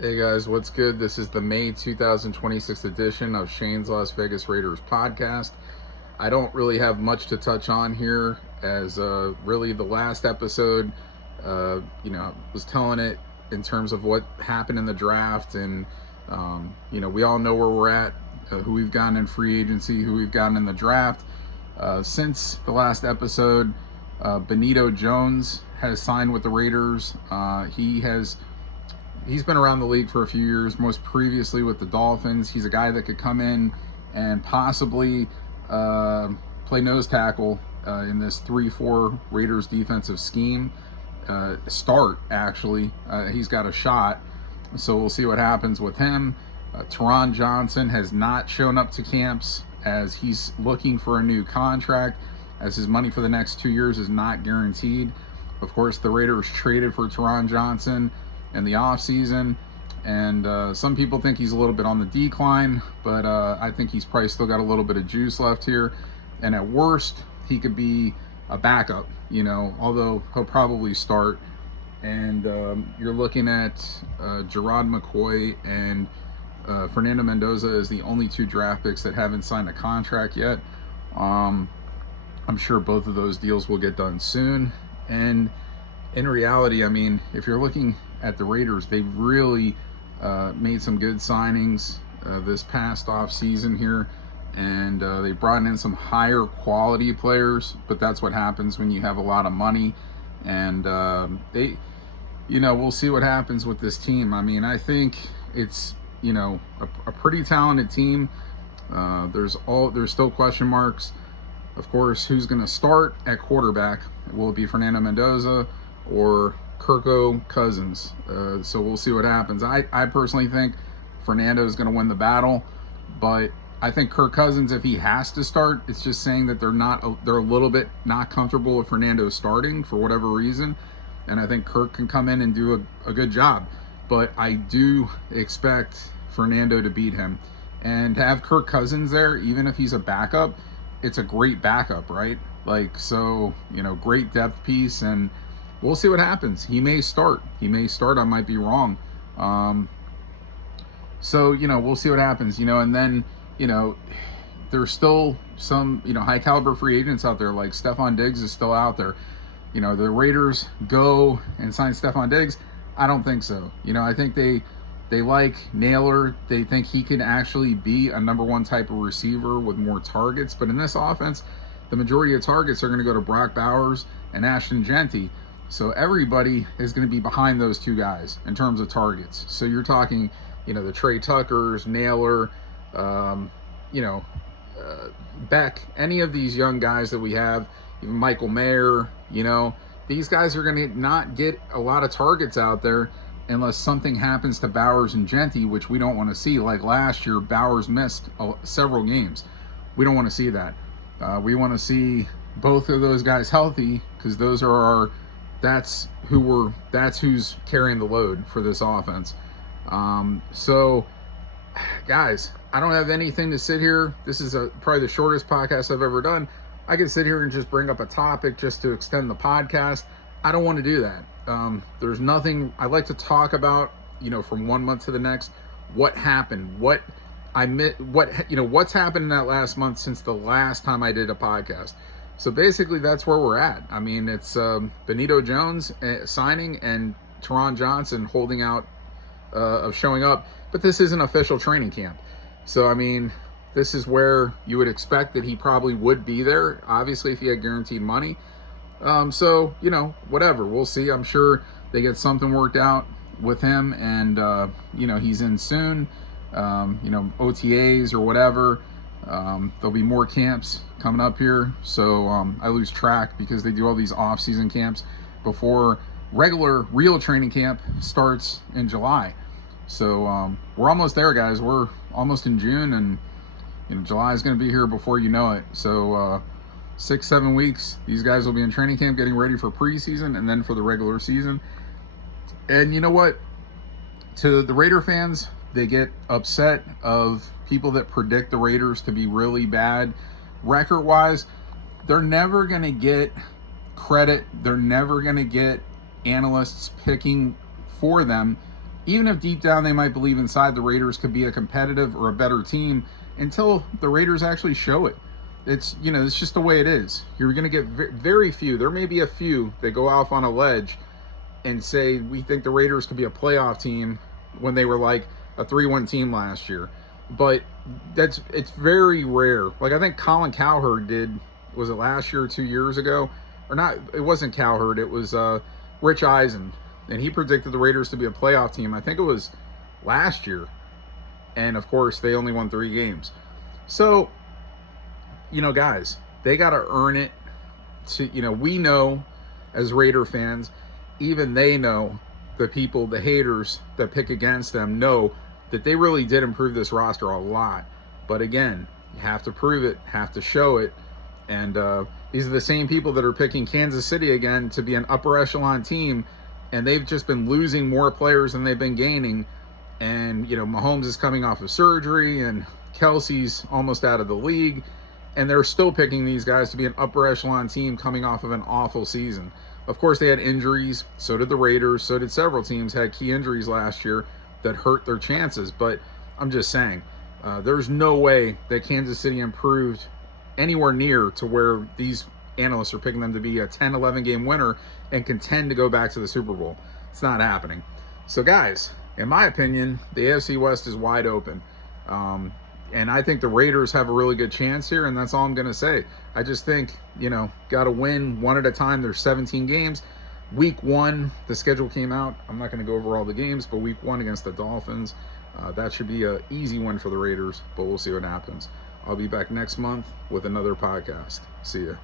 Hey guys, what's good? This is the May 2026 edition of Shane's Las Vegas Raiders podcast. I don't really have much to touch on here as really the last episode, was telling it in terms of what happened in the draft and, we all know where we're at, who we've gotten in free agency, who we've gotten in the draft. Since the last episode, Benito Jones has signed with the Raiders. He's been around the league for a few years, most previously with the Dolphins. He's a guy that could come in and possibly play nose tackle in this 3-4 Raiders defensive scheme. Start, actually. He's got a shot, so we'll see what happens with him. Teron Johnson has not shown up to camps as he's looking for a new contract, as his money for the next 2 years is not guaranteed. Of course, the Raiders traded for Teron Johnson in the offseason, and some people think he's a little bit on the decline, but I think he's probably still got a little bit of juice left here, and at worst he could be a backup, although he'll probably start. And you're looking at Gerard McCoy and Fernando Mendoza as the only two draft picks that haven't signed a contract yet. I'm sure both of those deals will get done soon. And in reality, I mean, if you're looking at the Raiders, they've really made some good signings this past off season here, and they brought in some higher quality players, but that's what happens when you have a lot of money. And we'll see what happens with this team. I mean, I think it's a pretty talented team. There's still question marks. Of course, who's going to start at quarterback? Will it be Fernando Mendoza or Kirko Cousins? So we'll see what happens. I personally think Fernando is going to win the battle, but I think Kirk Cousins, if he has to start, it's just saying that they're a little bit not comfortable with Fernando starting for whatever reason, and I think Kirk can come in and do a good job. But I do expect Fernando to beat him, and to have Kirk Cousins there, even if he's a backup, it's a great backup, right? Great depth piece, and we'll see what happens. He may start. I might be wrong. We'll see what happens, and then, there's still some, high caliber free agents out there, like Stephon Diggs is still out there. The Raiders go and sign Stephon Diggs? I don't think so. I think they like Naylor. They think he can actually be a number one type of receiver with more targets. But in this offense, the majority of targets are going to go to Brock Bowers and Ashton Genty. So everybody is going to be behind those two guys in terms of targets. So you're talking, the Trey Tuckers, Naylor, Beck, any of these young guys that we have, even Michael Mayer, these guys are going to not get a lot of targets out there unless something happens to Bowers and Genty, which we don't want to see. Like last year, Bowers missed several games. We don't want to see that. We want to see both of those guys healthy, because that's who's carrying the load for this offense. So guys, I don't have anything to sit here. This is probably the shortest podcast I've ever done. I could sit here and just bring up a topic just to extend the podcast. I don't want to do that. There's nothing I like to talk about, from 1 month to the next. What happened? What's happened in that last month since the last time I did a podcast? So basically, that's where we're at. I mean, it's Benito Jones signing and Teron Johnson holding out of showing up, but this isn't official training camp. So, I mean, this is where you would expect that he probably would be there, obviously, if he had guaranteed money. Whatever. We'll see. I'm sure they get something worked out with him, and, he's in soon, OTAs or whatever. There'll be more camps coming up here. So I lose track because they do all these off-season camps before regular real training camp starts in July. So we're almost there, guys. We're almost in June, and July is going to be here before you know it. So 6-7 weeks, these guys will be in training camp getting ready for preseason and then for the regular season. And you know what? To the Raider fans, they get upset of people that predict the Raiders to be really bad record-wise. They're never going to get credit. They're never going to get analysts picking for them even if deep down they might believe inside the Raiders could be a competitive or a better team, until the Raiders actually show it. It's just the way it is. You're going to get very few. There may be a few that go off on a ledge and say we think the Raiders could be a playoff team when they were like a 3-1 team last year. But it's very rare. Like, I think Colin Cowherd did, was it last year or 2 years ago? Or not, it wasn't Cowherd, it was Rich Eisen. And he predicted the Raiders to be a playoff team. I think it was last year. And of course, they only won 3 games. So, guys, they got to earn it. We know as Raider fans, even they know, the people, the haters that pick against them know that they really did improve this roster a lot. But again, you have to prove it, have to show it. And these are the same people that are picking Kansas City again to be an upper echelon team, and they've just been losing more players than they've been gaining. And, Mahomes is coming off of surgery, and Kelsey's almost out of the league, and they're still picking these guys to be an upper echelon team coming off of an awful season. Of course, they had injuries. So did the Raiders. So did several teams had key injuries last year that hurt their chances. But I'm just saying, there's no way that Kansas City improved anywhere near to where these analysts are picking them to be a 10, 11 game winner and contend to go back to the Super Bowl. It's not happening. So guys, in my opinion, the AFC West is wide open. And I think the Raiders have a really good chance here, and that's all I'm going to say. I just think, got to win one at a time. There's 17 games. Week 1, the schedule came out. I'm not going to go over all the games, but week 1 against the Dolphins, that should be an easy win for the Raiders, but we'll see what happens. I'll be back next month with another podcast. See ya.